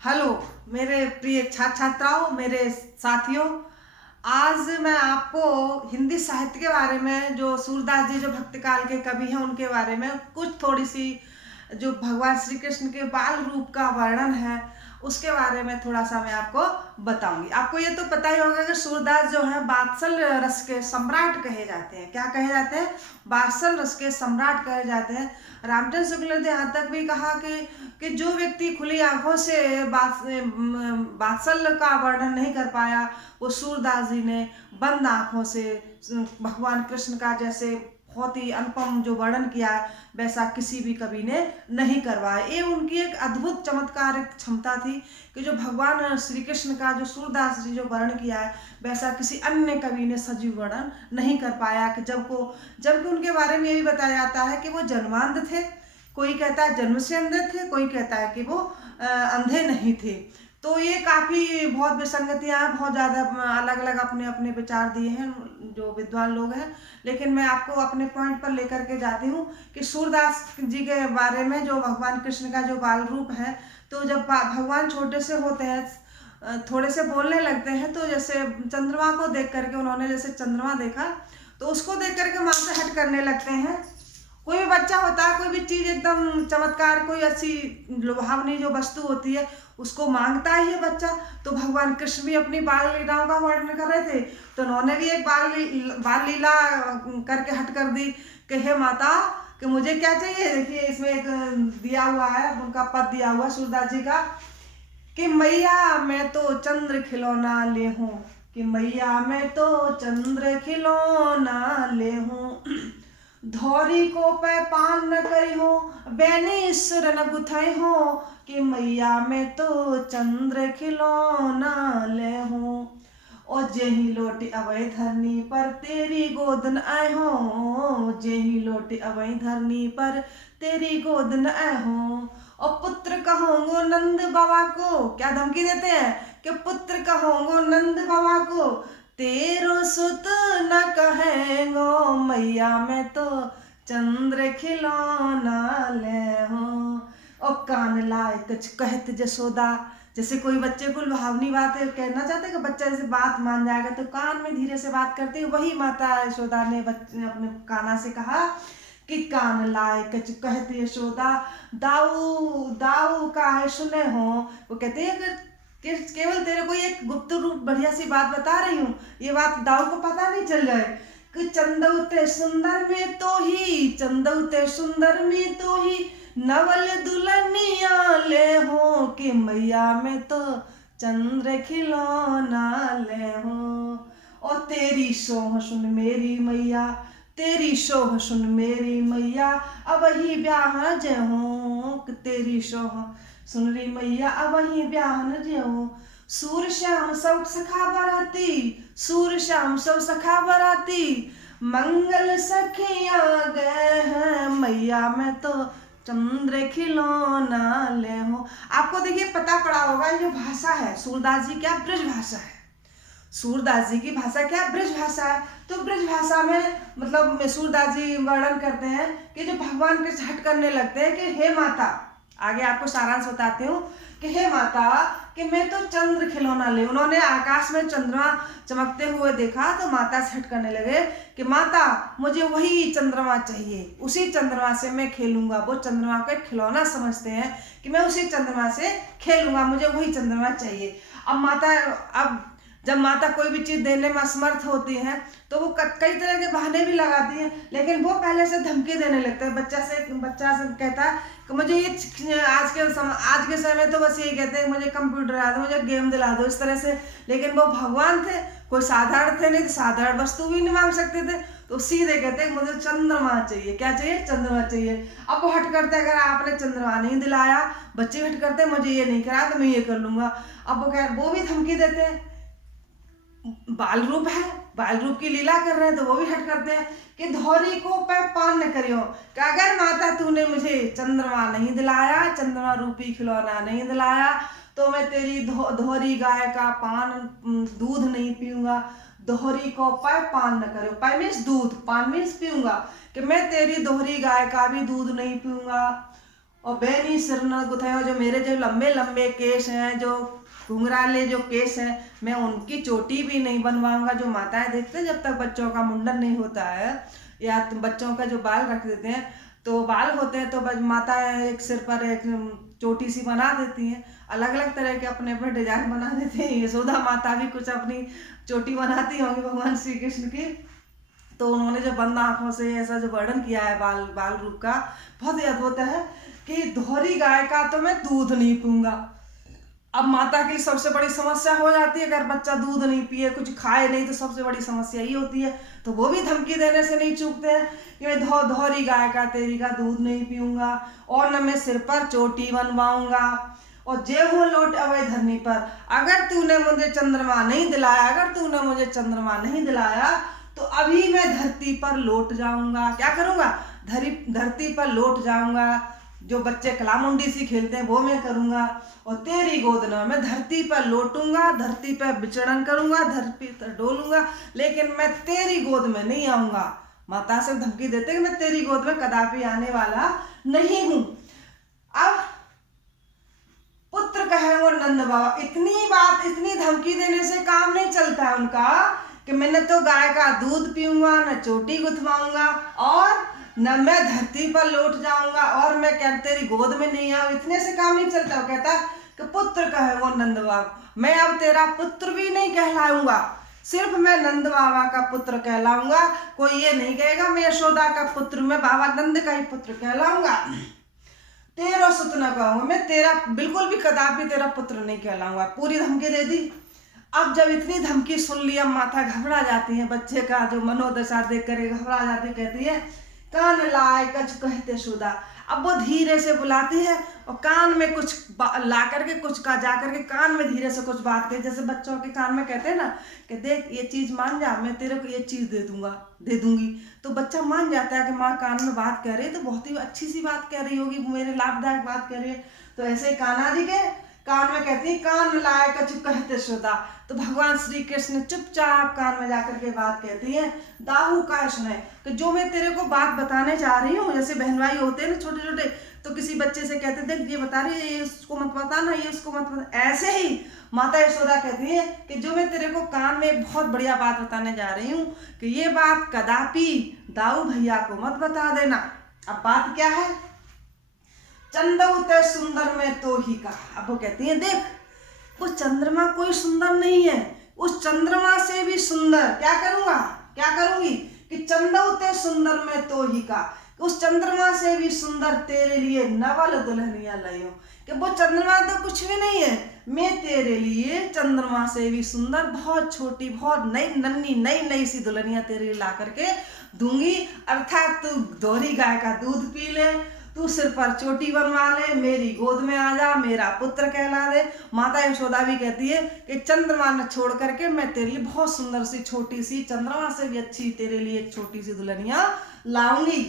Hello मेरे प्रिय छात्र छात्राओं, मेरे साथियों। आज मैं आपको हिंदी साहित्य के बारे में, जो सूरदास जी जो भक्ति काल के कवि हैं उनके बारे में कुछ थोड़ी सी जो भगवान श्री कृष्ण के बाल रूप का वर्णन है उसके बारे में थोड़ा सा मैं आपको बताऊंगी। आपको ये तो पता ही होगा कि सूरदास जो है वात्सल्य रस के सम्राट कहे जाते हैं। क्या कहे जाते हैं? वात्सल्य रस के सम्राट कहे जाते हैं। रामचंद्र शुक्ल ने यहाँ तक भी कहा कि जो व्यक्ति खुली आंखों से वात्सल्य का वर्णन नहीं कर पाया, वो सूरदास जी ने बंद आंखों से भगवान कृष्ण का जैसे बहुत ही अनुपम जो वर्णन किया है वैसा किसी भी कवि ने नहीं करवाया। ये उनकी एक अद्भुत चमत्कारिक क्षमता थी कि जो भगवान श्री कृष्ण का जो सूरदास जी जो वर्णन किया है वैसा किसी अन्य कवि ने सजीव वर्णन नहीं कर पाया। कि जबकि उनके बारे में ये भी बताया जाता है कि वो जन्मांध थे, कोई कहता है जन्म से अंधे थे, कोई कहता है कि वो अंधे नहीं थे। तो ये काफ़ी बहुत विसंगतियाँ हैं, बहुत ज़्यादा अलग अलग अपने अपने विचार दिए हैं जो विद्वान लोग हैं। लेकिन मैं आपको अपने पॉइंट पर लेकर के जाती हूँ कि सूरदास जी के बारे में जो भगवान कृष्ण का जो बाल रूप है, तो जब भगवान छोटे से होते हैं, थोड़े से बोलने लगते हैं, तो जैसे चंद्रमा को देख करके उन्होंने जैसे चंद्रमा देखा तो उसको देख करके माँ से हट करने लगते हैं। कोई भी बच्चा होता है, कोई भी चीज़ एकदम चमत्कार, कोई ऐसी लुभावनी जो वस्तु होती है उसको मांगता ही है बच्चा। तो भगवान कृष्ण भी अपनी बाल लीलाओं का वर्णन कर रहे थे, तो उन्होंने भी एक बाल लीला करके हट कर दी कि हे माता कि मुझे क्या चाहिए। देखिए इसमें एक दिया हुआ है, उनका पद दिया हुआ सूरदास जी का कि मैया मैं तो चंद्र खिलौना ले हूँ, कि मैया मैं तो चंद्र खिलौना ले हूँ। धौरी को पै पान न करी हो, बैनी सुर न गुथई हो, कि मैया मैं तो चंद्र खिलौना ले हूँ। और जेही लोटी अवै धरनी पर तेरी गोद न आए हो, जेही लोटी अवै धरनी पर तेरी गोद न आए हो। और पुत्र कहूँगो नंद बाबा को, क्या धमकी देते हैं कि पुत्र कहूँगो नंद बाबा को, तेरो सुत न कहेंगो, मैया मैं तो चंद्र खिलौना ले हूँ। और कान लाए कछ कहत जसोदा, जैसे कोई बच्चे को लुभावनी बात कहना चाहते हैं कि बच्चा जैसे बात मान जाएगा तो कान में धीरे से बात करती है, वही माता यशोदा ने अपने काना से कहा कि कान लाए कछ कहत यशोदा, दाऊ दाऊ काहे सुने हो। वो कहते हैं कि केवल तेरे को एक गुप्त रूप बढ़िया सी बात बता रही हूँ, ये बात दाऊ को पता नहीं चल जाए कि चंदौते सुंदर में तो ही, चंदौते सुंदर में तो ही नवल दुल्हनिया ले हो, कि मैया में तो चंद्र खिलौना ले हो। और तेरी सोह सुन मेरी मैया, तेरी सोह सुन मेरी मैया, अब ही ब्याह जहूँ, तेरी सोह सुन री मैया अब ही ब्याह न जहूँ। सूर श्याम सब सखा बराती, सूर श्याम सब सखा बराती, मंगल सखिया गए हैं, मैया मैं तो चंद्र खिलौना ले हो। आपको देखिए पता पड़ा होगा ये जो भाषा है सूरदास जी क्या ब्रज भाषा है। सूरदास जी की भाषा क्या ब्रज भाषा है। तो ब्रज भाषा में मतलब सूरदास जी वर्णन करते हैं कि जो भगवान के हट करने लगते हैं कि हे माता, आगे आपको सारांश बताती हूँ कि हे माता कि मैं तो चंद्र खिलौना ले। उन्होंने आकाश में चंद्रमा चमकते हुए देखा तो माता से हट करने लगे कि माता मुझे वही चंद्रमा चाहिए, उसी चंद्रमा से मैं खेलूंगा। वो चंद्रमा को एक खिलौना समझते हैं कि मैं उसी चंद्रमा से खेलूंगा, मुझे वही चंद्रमा चाहिए। अब जब माता कोई भी चीज़ देने में असमर्थ होती हैं तो वो कई तरह के बहाने भी लगाती हैं, लेकिन वो पहले से धमकी देने लगता है। बच्चा से कहता है कि मुझे ये आज के समय तो बस यही कहते हैं मुझे कंप्यूटर दिला दो, मुझे गेम दिला दो, इस तरह से। लेकिन वो भगवान थे, कोई साधारण थे नहीं, तो साधारण वस्तु भी नहीं मांग सकते थे, तो सीधे कहते हैं मुझे चंद्रमा चाहिए। क्या चाहिए? चंद्रमा चाहिए। अब वो हट करते अगर आपने चंद्रमा नहीं दिलाया, बच्चे हट करते मुझे ये नहीं करा तो मैं ये कर लूंगा। अब वो भी धमकी देते हैं, बाल रूप है, बाल रूप की लीला कर रहे हैं तो वो भी हट करते हैं कि धौरी को पै पान न करियो, कि अगर माता तूने मुझे चंद्रमा नहीं दिलाया, चंद्रमा रूपी खिलौना नहीं दिलाया, तो मैं तेरी धौरी गाय का पान दूध नहीं पीऊंगा। दोहरी को पै पान न करो, पै मीन्स दूध, पान मीन्स पीऊंगा, कि मैं तेरी दोहरी गाय का भी दूध नहीं पीऊंगा। और बैनी सिर न गुथाया, जो मेरे जो लंबे लंबे केस हैं, जो घुंघराले जो केस हैं, मैं उनकी चोटी भी नहीं बनवाऊंगा। जो माताएं देखते हैं जब तक बच्चों का मुंडन नहीं होता है या बच्चों का जो बाल रख देते हैं, तो बाल होते हैं तो माता एक सिर पर एक चोटी सी बना देती हैं। अलग अलग तरह के अपने अपने डिजाइन बना देते हैं। यशोदा माता भी कुछ अपनी चोटी बनाती होंगी भगवान श्री कृष्ण की। तो उन्होंने जो बंद आंखों से ऐसा जो वर्णन किया है बाल रूप का, बहुत ही अद्भुत है कि दोहरी गाय का तो मैं दूध नहीं पीऊंगा। अब माता के लिए सबसे बड़ी समस्या हो जाती है, अगर बच्चा दूध नहीं पिए, कुछ खाए नहीं, तो सबसे बड़ी समस्या ये होती है। तो वो भी धमकी देने से नहीं चूकते हैं कि मैं दोहरी गाय का तेरी का दूध नहीं पीऊंगा, और न मैं सिर पर चोटी बनवाऊंगा, और जे हूँ लौट अवै धरनी पर, अगर तूने मुझे चंद्रमा नहीं दिलाया, अगर तूने मुझे चंद्रमा नहीं दिलाया, तो अभी मैं धरती पर लौट जाऊंगा। क्या करूंगा? धरती पर लौट जाऊंगा। जो बच्चे कलामुंडी सी खेलते हैं वो मैं करूंगा, और तेरी गोद में मैं धरती पर लौटूंगा, धरती पर विचरण करूंगा, धरती पर डोलूंगा, लेकिन मैं तेरी गोद में नहीं आऊंगा। माता से धमकी देते कि मैं तेरी गोद में कदापि आने वाला नहीं हूं। अब पुत्र कहे वो नंद बाबा, इतनी बात, इतनी धमकी देने से काम नहीं चलता है उनका कि मैंने तो गाय का दूध पीऊंगा, न चोटी गुथवाऊंगा, और न मैं धरती पर लौट जाऊंगा, और मैं क्या तेरी गोद में नहीं आऊं। इतने से काम नहीं चलता। वो कहता कि पुत्र कहे वो नंद बाबा, मैं अब तेरा पुत्र भी नहीं कहलाऊंगा, सिर्फ मैं नंद बाबा का पुत्र कहलाऊंगा। कोई ये नहीं कहेगा मैं यशोदा का पुत्र, मैं बाबा नंद का ही पुत्र कहलाऊंगा। तेरा सुत न कहूंगा, मैं तेरा बिल्कुल भी कदापि तेरा पुत्र नहीं कहलाऊंगा। पूरी धमकी दे दी। अब जब इतनी धमकी सुन ली, अब माता घबरा जाती है, बच्चे का जो मनोदशा देख कर घबरा जाती, कहती है कान लाए कछ कहते सुदा। अब वो धीरे से बुलाती है और कान में कुछ ला करके कुछ का जा करके कान में धीरे से कुछ बात कही, जैसे बच्चों के कान में कहते हैं ना कि देख ये चीज मान जा, मैं तेरे को ये चीज दे दूंगी। तो बच्चा मान जाता है कि माँ कान में बात कह रही है तो बहुत ही अच्छी सी बात कह रही होगी, मेरे लाभदायक बात कह रही है। तो ऐसे ही कान्हा जी के कान में कहती है कान लाए कछु कहते श्रोता। तो भगवान श्री कृष्ण चुपचाप कान में जाकर के बात कहती है, दाहू का सुने कि जो मैं तेरे को बात बताने जा रही हूँ, जैसे बहन भाई होते हैं ना छोटे छोटे, तो किसी बच्चे से कहते देख ये बता रही है, ये उसको मत बताना, ये उसको मत बता। ऐसे ही माता यशोदा कहती है कि जो मैं तेरे को कान में एक बहुत बढ़िया बात बताने जा रही हूँ कि ये बात कदापि दाऊ भैया को मत बता देना। अब बात क्या है? चंदऊ ते सुंदर में तो ही का। अब वो कहती है देख वो चंद्रमा कोई सुंदर नहीं है, उस चंद्रमा से भी सुंदर क्या करूंगी कि चंदऊ ते सुंदर में तो ही का, उस चंद्रमा से भी सुंदर तेरे लिए नवल दुल्हनिया लाइयो। कि वो चंद्रमा तो कुछ भी नहीं है, मैं तेरे लिए चंद्रमा से भी सुंदर बहुत छोटी बहुत नई सी दुल्हनिया तेरे लिए ला करके दूंगी। अर्थात तू दोहरी गाय का दूध पी ले, तू सिर पर चोटी बनवा ले, मेरी गोद में आ जा, मेरा पुत्र कहला दे। माता यशोदा भी कहती है कि चंद्रमा न छोड़ करके मैं तेरे लिए बहुत सुंदर सी छोटी सी, चंद्रमा से भी अच्छी तेरे लिए एक छोटी सी दुल्हनिया लाऊंगी,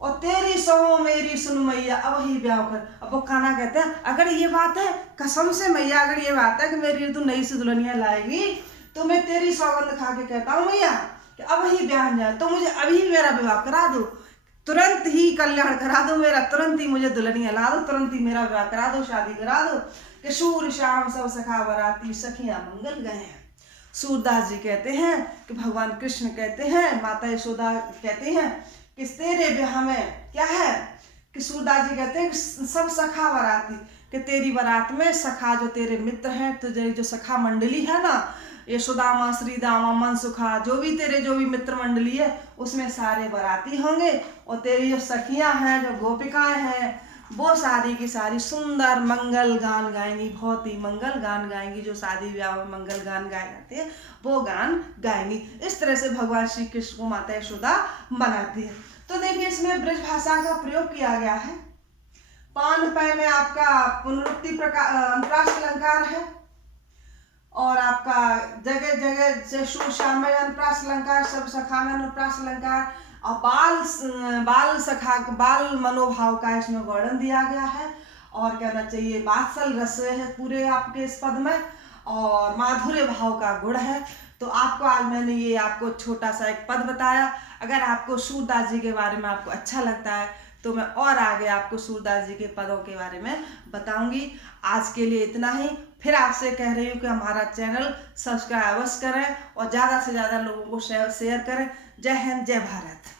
और तेरी सहो मेरी सुन मैया अब ही ब्याह कर। अब वो कान्हा कहते हैं अगर ये बात है, कसम से मैया अगर ये बात है कि मेरे लिए तू नई सी दुल्हनिया लाएगी, तो मैं तेरी सौगंध खा के कहता हूँ मैया कि अब ही ब्याह जाए, तो मुझे अभी मेरा विवाह करा दो, तुरंत ही कल्याण करा दो मेरा, तुरंत ही मुझे दुल्हनिया ला दो, तुरंत ही मेरा विवाह करा दो, शादी करा दो। कि सूर शाम सब सखा बराती सखियां मंगल गए हैं। सूरदास जी कहते हैं कि भगवान कृष्ण कहते हैं, माता यशोदा कहते हैं कि तेरे ब्याह में क्या है कि सूरदास जी कहते हैं कि सब सखा बराती, कि तेरी बारात में सखा जो तेरे मित्र हैं, तो तेरी जो सखा मंडली है ना, यशोदामा श्रीदामा मनसुखा, जो भी मित्र मंडली है उसमें सारे बाराती होंगे, और तेरी जो सखियां हैं जो गोपिकाएं हैं वो सारी की सारी सुंदर मंगल गान गाएंगी, बहुत ही मंगल गान गाएंगी, जो शादी ब्याह में मंगल गान गाए जाते हैं वो गान गाएंगी। इस तरह से भगवान श्री कृष्ण को माता यशोदा बनाती है। तो देखिए इसमें ब्रज भाषा का प्रयोग किया गया है। पान पै में आपका पुनरुक्ति अंतराक्ष अलंकार है, और आपका जगह जगह से सुर श्याम में अनुप्रास अलंकार, सब सखा में अनुप्रास अलंकार, और बाल मनोभाव का इसमें वर्णन दिया गया है। और कहना चाहिए वात्सल रस है पूरे आपके इस पद में, और माधुर्य भाव का गुण है। तो आपको आज मैंने ये आपको छोटा सा एक पद बताया। अगर आपको सूरदास जी के बारे में आपको अच्छा लगता है तो मैं और आगे आपको सूरदास जी के पदों के बारे में बताऊंगी। आज के लिए इतना ही। फिर आपसे कह रही हूँ कि हमारा चैनल सब्सक्राइब अवश्य करें और ज़्यादा से ज़्यादा लोगों को शेयर करें। जय हिंद, जय भारत।